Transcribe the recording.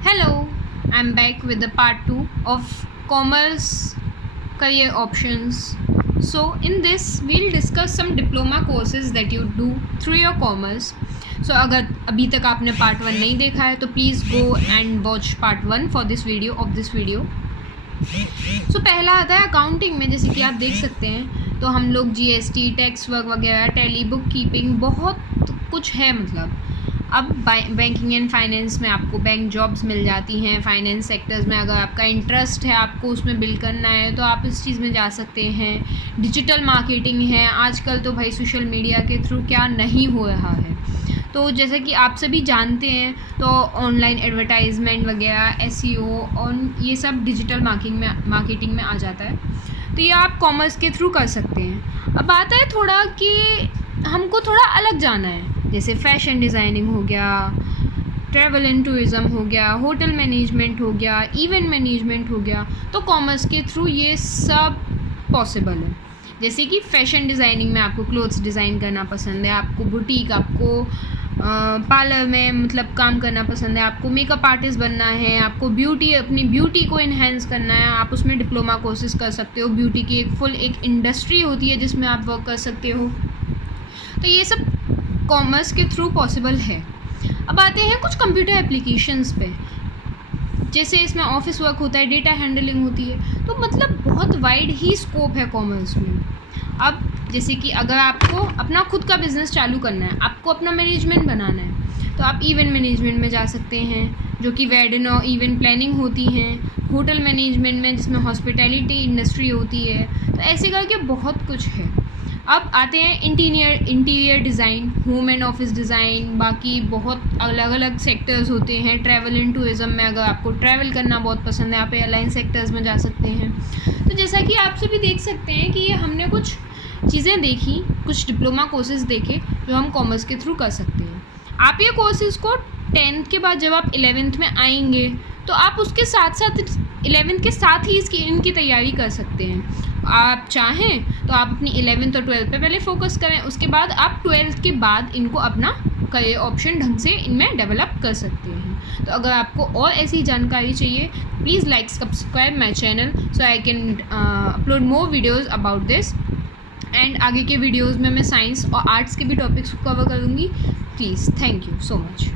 Hello, I'm back with the part 2 of commerce career options. So, in this, we'll discuss some diploma courses that you do through your commerce. So, अगर अभी तक आपने part 1 नहीं देखा है तो please go and watch part 1 for this video. So पहला आता है अकाउंटिंग में. जैसे कि आप देख सकते हैं तो हम लोग GST, टैक्स वर्क वगैरह, टैली, बुक कीपिंग, बहुत कुछ है. मतलब अब बैंकिंग एंड फाइनेंस में आपको बैंक जॉब्स मिल जाती हैं. फाइनेंस सेक्टर्स में अगर आपका इंटरेस्ट है, आपको उसमें बिल करना है तो आप इस चीज़ में जा सकते हैं. डिजिटल मार्केटिंग है. आजकल तो भाई सोशल मीडिया के थ्रू क्या नहीं हो रहा है. तो जैसे कि आप सभी जानते हैं तो ऑनलाइन एडवर्टाइजमेंट वगैरह, SEO और ये सब डिजिटल मार्केटिंग में आ जाता है. तो ये आप कॉमर्स के थ्रू कर सकते हैं. अब आता है थोड़ा कि हमको थोड़ा अलग जाना है. जैसे फैशन डिज़ाइनिंग हो गया, ट्रैवल एंड टूरिज़म हो गया, होटल मैनेजमेंट हो गया, इवेंट मैनेजमेंट हो गया. तो कॉमर्स के थ्रू ये सब पॉसिबल है. जैसे कि फ़ैशन डिज़ाइनिंग में आपको क्लोथ्स डिज़ाइन करना पसंद है, आपको बुटीक, आपको पार्लर में मतलब काम करना पसंद है, आपको मेकअप आर्टिस्ट बनना है, आपको अपनी ब्यूटी को इन्हेंस करना है, आप उसमें डिप्लोमा कोर्सेज कर सकते हो. ब्यूटी की एक इंडस्ट्री होती है जिसमें आप वर्क कर सकते हो. तो ये सब कॉमर्स के थ्रू पॉसिबल है. अब आते हैं कुछ कंप्यूटर एप्लीकेशंस पे. जैसे इसमें ऑफिस वर्क होता है, डेटा हैंडलिंग होती है. तो मतलब बहुत वाइड ही स्कोप है कॉमर्स में. अब जैसे कि अगर आपको अपना खुद का बिज़नेस चालू करना है, आपको अपना मैनेजमेंट बनाना है, तो आप इवेंट मैनेजमेंट में जा सकते हैं, जो कि वेडिंग और इवेंट प्लानिंग होती हैं. होटल मैनेजमेंट में जिसमें हॉस्पिटैलिटी इंडस्ट्री होती है. तो ऐसे करके बहुत कुछ है. अब आते हैं interior design, home and office design. बाकी बहुत अलग अलग सेक्टर्स होते हैं. ट्रैवल एंड टूरिज़म में अगर आपको ट्रैवल करना बहुत पसंद है, आप एयरलाइन सेक्टर्स में जा सकते हैं. तो जैसा कि आप सभी देख सकते हैं कि ये हमने कुछ चीज़ें देखी, कुछ डिप्लोमा कोर्सेज़ देखे जो हम कॉमर्स के थ्रू कर सकते हैं. आप ये कोर्सेज़ को 10th के बाद जब आप 11th में आएंगे तो आप उसके साथ साथ 11th के साथ ही इनकी तैयारी कर सकते हैं. आप चाहें तो आप अपनी 11th और 12th पे पहले फोकस करें, उसके बाद आप 12th के बाद इनको अपना करियर ऑप्शन ढंग से इनमें डेवलप कर सकते हैं. तो अगर आपको और ऐसी जानकारी चाहिए, please like subscribe my channel so I can upload more videos about this. And आगे के वीडियोज़ में मैं साइंस और आर्ट्स के भी टॉपिक्स को कवर करूँगी. Please, thank you so much.